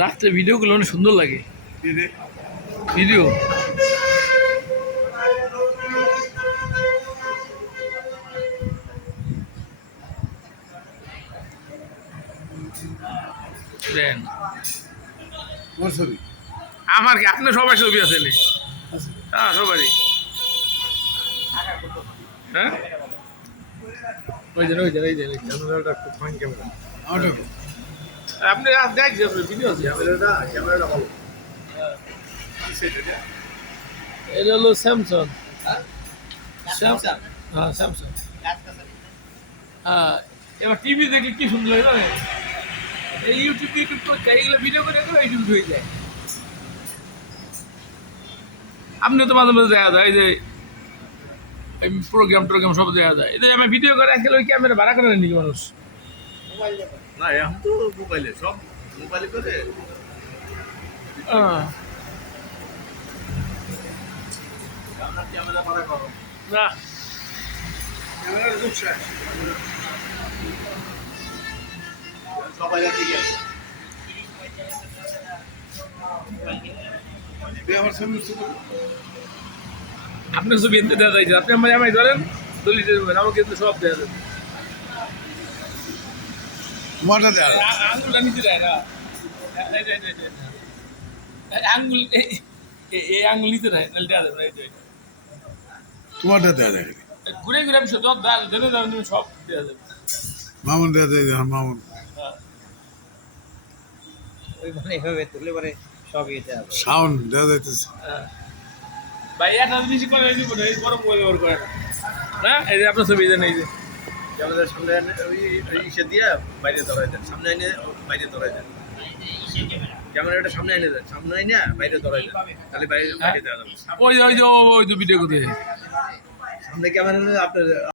রাত্রে ভিডিওগুলো অনেক সুন্দর লাগে। ভিডিও দেন আমার কি আপনার সবাই ছবি আছে? হ্যাঁ সবারই। হ্যাঁ ওই যে ক্যামেরাটা খুব ফাইন ক্যামেরা। আপনি দেখছি আপনার ভিডিও আছে। ক্যামেরাটা ভালো। এটা হলো স্যামসাং। স্যামসাং, হ্যাঁ স্যামসাং। হ্যাঁ এবার টিভি দেখলে কি সুন্দর হয় জানেন? এই ইউটিউব করতে এইগুলো ভিডিও করে করে ইউটিউব হয়ে যায়। আপনিও তো মাঝে মাঝে দেখা যায় যে প্রোগ্রাম সব দেখা যায়। এটা আমার ভিডিও করে আসলে ওই ক্যামেরা ভাড়া করে নাকি মানুষ? না এখন তো মোবাইলে সব মোবাইলে করে। ক্যামেরা ভাড়া করো না ক্যামেরার রূপসা সবাই আছে কি আছে আমার সামনে আপনার ছবি এনতে দেওয়া যাইছে। আপনি আমার আমায় ধরেন দলিত দেবেন, আমাকে কিন্তু সব দেওয়া যাবে। তোমারটা দেওয়া আঙুলটা নিচে দেয় না, আঙুল এই আঙুল নিচে দেয় নাহলে দেওয়া যাবে না। তোমারটা দেওয়া যায় ঘুরে ঘুরে আমি সব ধরে দেবেন, তুমি সব দেওয়া যাবে। মামুন দেওয়া যায় মামুন মানে এভাবে তুলে পরে সব ইয়েতে হবে। সাউন্ড দেওয়া যাইতেছে। ভাই একটা বেশি করে দিব না, এই বড় মোবাইল ব্যবহার করে না। এই যে আপনার ছবি দেন, এই যে ক্যামেরার সামনে ওই ইসে দিয়ে বাইরে ধরাই দেন, সামনে এনে বাইরে ধরাই দেন। ক্যামেরাটা সামনে এনে দেন, সামনে এনে বাইরে ধরাই দেন, তাহলে বাইরে বাইরে দেওয়া যাবে। ওই যে ভিডিও করতে সামনে ক্যামেরা আপনার